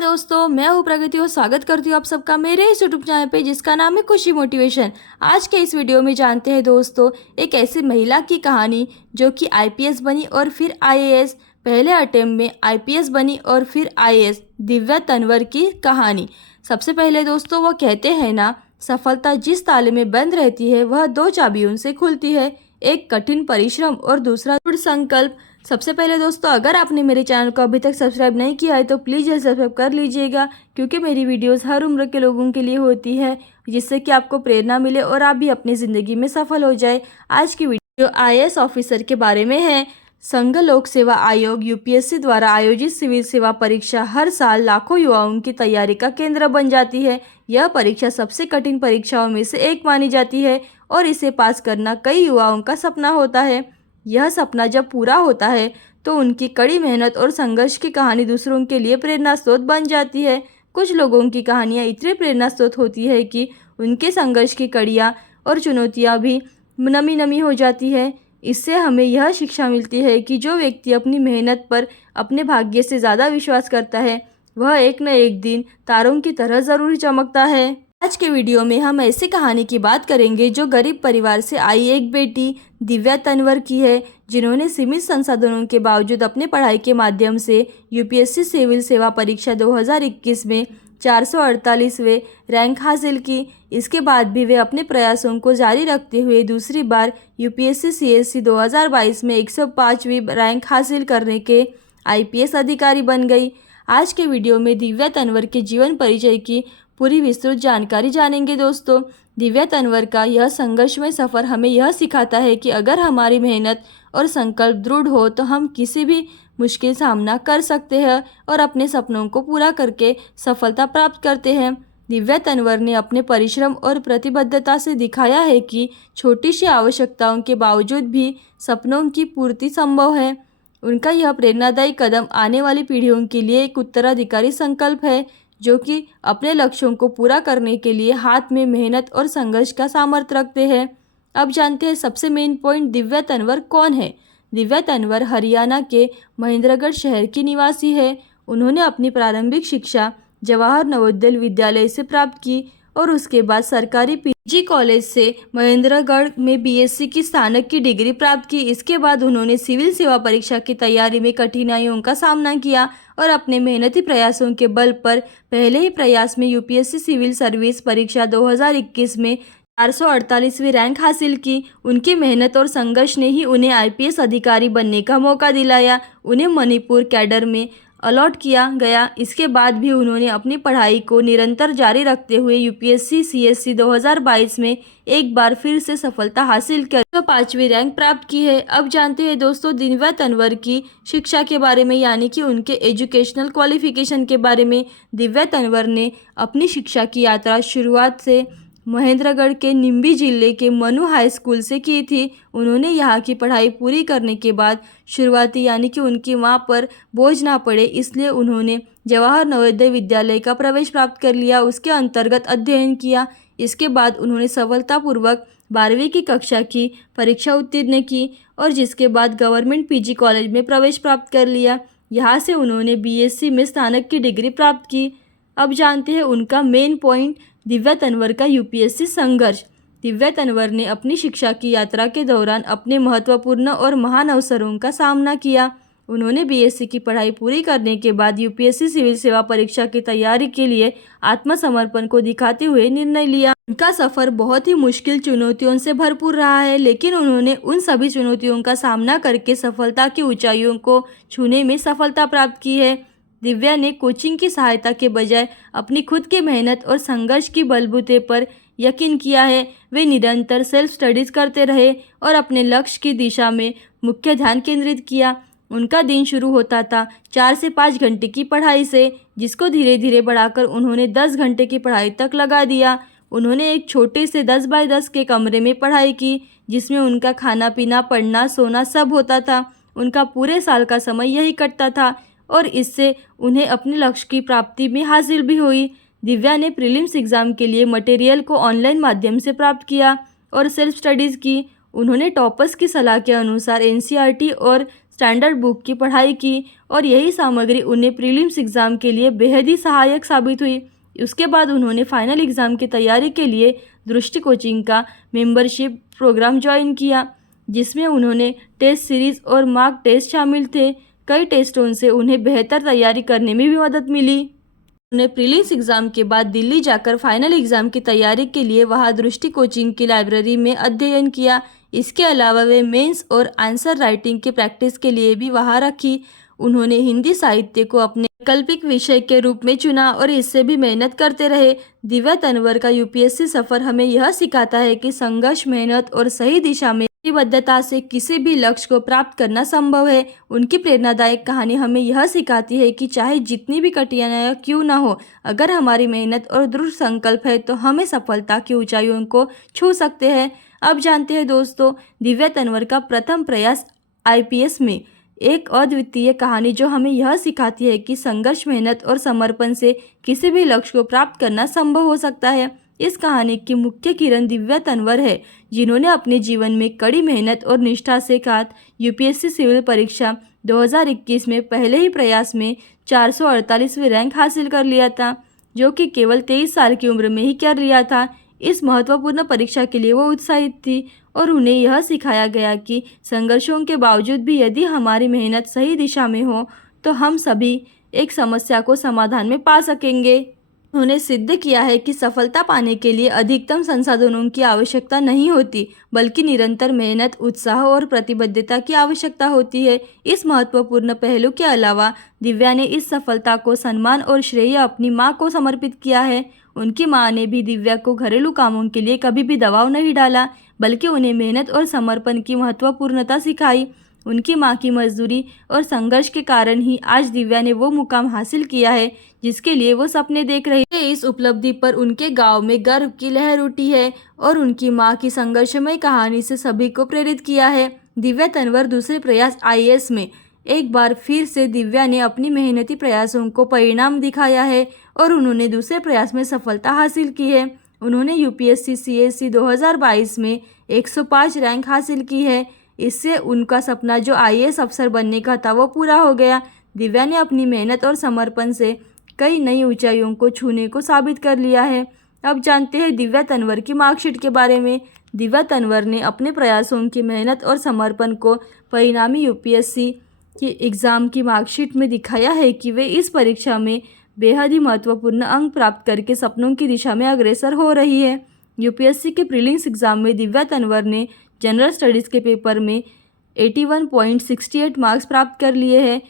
दोस्तों, मैं हूँ प्रगति और स्वागत करती हूँ आप सबका मेरे इस यूट्यूब चैनल पे जिसका नाम है खुशी मोटिवेशन। आज के इस वीडियो में जानते हैं दोस्तों एक ऐसी महिला की कहानी जो कि आईपीएस बनी और फिर आईएएस। पहले अटेम्प्ट में आईपीएस बनी और फिर आईएएस, दिव्या तन्वर की कहानी। सबसे पहले दोस्तों वो कहते हैं ना, सफलता जिस ताले में बंद रहती है वह दो चाबियों से खुलती है, एक कठिन परिश्रम और दूसरा दृढ़ संकल्प। सबसे पहले दोस्तों अगर आपने मेरे चैनल को अभी तक सब्सक्राइब नहीं किया है तो प्लीज़ जल्द सब्सक्राइब कर लीजिएगा, क्योंकि मेरी वीडियोस हर उम्र के लोगों के लिए होती है, जिससे कि आपको प्रेरणा मिले और आप भी अपनी ज़िंदगी में सफल हो जाए। आज की वीडियो आईएएस ऑफिसर के बारे में है। संघ लोक सेवा आयोग यूपीएससी द्वारा आयोजित सिविल सेवा परीक्षा हर साल लाखों युवाओं की तैयारी का केंद्र बन जाती है। यह परीक्षा सबसे कठिन परीक्षाओं में से एक मानी जाती है और इसे पास करना कई युवाओं का सपना होता है। यह सपना जब पूरा होता है तो उनकी कड़ी मेहनत और संघर्ष की कहानी दूसरों के लिए प्रेरणा स्रोत बन जाती है। कुछ लोगों की कहानियाँ इतनी प्रेरणा स्रोत होती है कि उनके संघर्ष की कड़ियाँ और चुनौतियाँ भी नमी नमी हो जाती है। इससे हमें यह शिक्षा मिलती है कि जो व्यक्ति अपनी मेहनत पर अपने भाग्य से ज़्यादा विश्वास करता है वह एक न एक दिन तारों की तरह ज़रूर चमकता है। आज के वीडियो में हम ऐसी कहानी की बात करेंगे जो गरीब परिवार से आई एक बेटी दिव्या तन्वर की है, जिन्होंने सीमित संसाधनों के बावजूद अपने पढ़ाई के माध्यम से यूपीएससी सिविल सेवा परीक्षा 2021 में 448वें रैंक हासिल की। इसके बाद भी वे अपने प्रयासों को जारी रखते हुए दूसरी बार यूपीएससी सीएससी 2022 में 105वीं रैंक हासिल करने के आईपीएस अधिकारी बन गई। आज के वीडियो में दिव्या तन्वर के जीवन परिचय की पूरी विस्तृत जानकारी जानेंगे। दोस्तों दिव्या तन्वर का यह संघर्षमय सफ़र हमें यह सिखाता है कि अगर हमारी मेहनत और संकल्प दृढ़ हो तो हम किसी भी मुश्किल सामना कर सकते हैं और अपने सपनों को पूरा करके सफलता प्राप्त करते हैं। दिव्या तन्वर ने अपने परिश्रम और प्रतिबद्धता से दिखाया है कि छोटी सी आवश्यकताओं के बावजूद भी सपनों की पूर्ति संभव है। उनका यह प्रेरणादायी कदम आने वाली पीढ़ियों के लिए एक उत्तराधिकारी संकल्प है, जो कि अपने लक्ष्यों को पूरा करने के लिए हाथ में मेहनत और संघर्ष का सामर्थ्य रखते हैं। अब जानते हैं सबसे मेन पॉइंट, दिव्या तन्वर कौन है। दिव्या तन्वर हरियाणा के महेंद्रगढ़ शहर की निवासी है। उन्होंने अपनी प्रारंभिक शिक्षा जवाहर नवोदय विद्यालय से प्राप्त की और उसके बाद सरकारी पीजी कॉलेज से महेंद्रगढ़ में बीएससी की स्नातक की डिग्री प्राप्त की। इसके बाद उन्होंने सिविल सेवा परीक्षा की तैयारी में कठिनाइयों का सामना किया और अपने मेहनती प्रयासों के बल पर पहले ही प्रयास में यूपीएससी सिविल सर्विस परीक्षा 2021 में 448वीं रैंक हासिल की। उनकी मेहनत और संघर्ष ने ही उन्हें आईपीएस अधिकारी बनने का मौका दिलाया। उन्हें मणिपुर कैडर में अलॉट किया गया। इसके बाद भी उन्होंने अपनी पढ़ाई को निरंतर जारी रखते हुए यूपीएससी सीएससी 2022 में एक बार फिर से सफलता हासिल कर 5वीं रैंक प्राप्त की है। अब जानते हैं दोस्तों दिव्या तन्वर की शिक्षा के बारे में, यानी कि उनके एजुकेशनल क्वालिफिकेशन के बारे में। दिव्या तन्वर ने अपनी शिक्षा की यात्रा शुरुआत से महेंद्रगढ़ के निम्बी जिले के मनु हाई स्कूल से की थी। उन्होंने यहाँ की पढ़ाई पूरी करने के बाद शुरुआती यानी कि उनकी मां पर बोझ ना पड़े इसलिए उन्होंने जवाहर नवोदय विद्यालय का प्रवेश प्राप्त कर लिया, उसके अंतर्गत अध्ययन किया। इसके बाद उन्होंने सफलतापूर्वक 12वीं की कक्षा की परीक्षा उत्तीर्ण की और जिसके बाद गवर्नमेंट पीजी कॉलेज में प्रवेश प्राप्त कर लिया। यहाँ से उन्होंने बीएससी में स्नातक की डिग्री प्राप्त की। अब जानते हैं उनका मेन पॉइंट, दिव्या तन्वर का यूपीएससी संघर्ष। दिव्या तन्वर ने अपनी शिक्षा की यात्रा के दौरान अपने महत्वपूर्ण और महान अवसरों का सामना किया। उन्होंने बीएससी की पढ़ाई पूरी करने के बाद यूपीएससी सिविल सेवा परीक्षा की तैयारी के लिए आत्मसमर्पण को दिखाते हुए निर्णय लिया। उनका सफ़र बहुत ही मुश्किल चुनौतियों से भरपूर रहा है, लेकिन उन्होंने उन सभी चुनौतियों का सामना करके सफलता की ऊंचाइयों को छूने में सफलता प्राप्त की है। दिव्या ने कोचिंग की सहायता के बजाय अपनी खुद की मेहनत और संघर्ष की बलबूते पर यकीन किया है। वे निरंतर सेल्फ स्टडीज़ करते रहे और अपने लक्ष्य की दिशा में मुख्य ध्यान केंद्रित किया। उनका दिन शुरू होता था 4 से 5 घंटे की पढ़ाई से, जिसको धीरे धीरे बढ़ाकर उन्होंने 10 घंटे की पढ़ाई तक लगा दिया। उन्होंने एक छोटे से 10 बाय 10 के कमरे में पढ़ाई की, जिसमें उनका खाना पीना पढ़ना सोना सब होता था। उनका पूरे साल का समय यही कटता था और इससे उन्हें अपने लक्ष्य की प्राप्ति में हासिल भी हुई। दिव्या ने प्रीलिम्स एग्ज़ाम के लिए मटेरियल को ऑनलाइन माध्यम से प्राप्त किया और सेल्फ स्टडीज़ की। उन्होंने टॉपर्स की सलाह के अनुसार एनसीईआरटी और स्टैंडर्ड बुक की पढ़ाई की और यही सामग्री उन्हें प्रीलिम्स एग्ज़ाम के लिए बेहद ही सहायक साबित हुई। उसके बाद उन्होंने फाइनल एग्ज़ाम की तैयारी के लिए दृष्टि कोचिंग का मेंबरशिप प्रोग्राम ज्वाइन किया, जिसमें उन्होंने टेस्ट सीरीज़ और मॉक टेस्ट शामिल थे। कई टेस्टों से उन्हें बेहतर तैयारी करने में भी मदद मिली। उन्हें प्रीलिम्स एग्ज़ाम के बाद दिल्ली जाकर फाइनल एग्ज़ाम की तैयारी के लिए वहां दृष्टि कोचिंग की लाइब्रेरी में अध्ययन किया। इसके अलावा वे मेंस और आंसर राइटिंग की प्रैक्टिस के लिए भी वहां रखी। उन्होंने हिंदी साहित्य को अपने वैकल्पिक विषय के रूप में चुना और इससे भी मेहनत करते रहे। दिव्या तन्वर का यूपीएससी सफ़र हमें यह सिखाता है कि संघर्ष, मेहनत और सही दिशा में प्रतिबद्धता से किसी भी लक्ष्य को प्राप्त करना संभव है। उनकी प्रेरणादायक कहानी हमें यह सिखाती है कि चाहे जितनी भी कठिनाइयाँ क्यों ना हो, अगर हमारी मेहनत और दृढ़ संकल्प है तो हमें सफलता की ऊंचाइयों को छू सकते हैं। अब जानते हैं दोस्तों, दिव्या तन्वर का प्रथम प्रयास आईपीएस में, एक अद्वितीय कहानी जो हमें यह सिखाती है कि संघर्ष, मेहनत और समर्पण से किसी भी लक्ष्य को प्राप्त करना संभव हो सकता है। इस कहानी की मुख्य किरण दिव्या तन्वर है, जिन्होंने अपने जीवन में कड़ी मेहनत और निष्ठा के साथ यूपीएससी सिविल परीक्षा 2021 में पहले ही प्रयास में 448वें रैंक हासिल कर लिया था, जो कि केवल 23 साल की उम्र में ही कर लिया था। इस महत्वपूर्ण परीक्षा के लिए वो उत्साहित थी और उन्हें यह सिखाया गया कि संघर्षों के बावजूद भी यदि हमारी मेहनत सही दिशा में हो तो हम सभी एक समस्या को समाधान में पा सकेंगे। उन्होंने सिद्ध किया है कि सफलता पाने के लिए अधिकतम संसाधनों की आवश्यकता नहीं होती, बल्कि निरंतर मेहनत, उत्साह और प्रतिबद्धता की आवश्यकता होती है। इस महत्वपूर्ण पहलू के अलावा दिव्या ने इस सफलता को सम्मान और श्रेय अपनी मां को समर्पित किया है। उनकी मां ने भी दिव्या को घरेलू कामों के लिए कभी भी दबाव नहीं डाला, बल्कि उन्हें मेहनत और समर्पण की महत्वपूर्णता सिखाई। उनकी मां की मजदूरी और संघर्ष के कारण ही आज दिव्या ने वो मुकाम हासिल किया है जिसके लिए वो सपने देख रही है। इस उपलब्धि पर उनके गांव में गर्व की लहर उठी है और उनकी मां की संघर्षमय कहानी से सभी को प्रेरित किया है। दिव्या तन्वर दूसरे प्रयास आईएएस में, एक बार फिर से दिव्या ने अपनी मेहनती प्रयासों को परिणाम दिखाया है और उन्होंने दूसरे प्रयास में सफलता हासिल की है। उन्होंने यूपीएससी सीएससी 2022 में 105 रैंक हासिल की है। इससे उनका सपना जो आईएएस अफसर बनने का था वो पूरा हो गया। दिव्या ने अपनी मेहनत और समर्पण से कई नई ऊंचाइयों को छूने को साबित कर लिया है। अब जानते हैं दिव्या तन्वर की मार्कशीट के बारे में। दिव्या तन्वर ने अपने प्रयासों की मेहनत और समर्पण को परिणामी यूपीएससी की एग्ज़ाम की मार्कशीट में दिखाया है कि वे इस परीक्षा में बेहद ही महत्वपूर्ण अंक प्राप्त करके सपनों की दिशा में अग्रसर हो रही है। यूपीएससी के प्रीलिम्स एग्ज़ाम में दिव्या तन्वर ने जनरल स्टडीज़ के पेपर में 81.68 मार्क्स प्राप्त कर लिए हैं।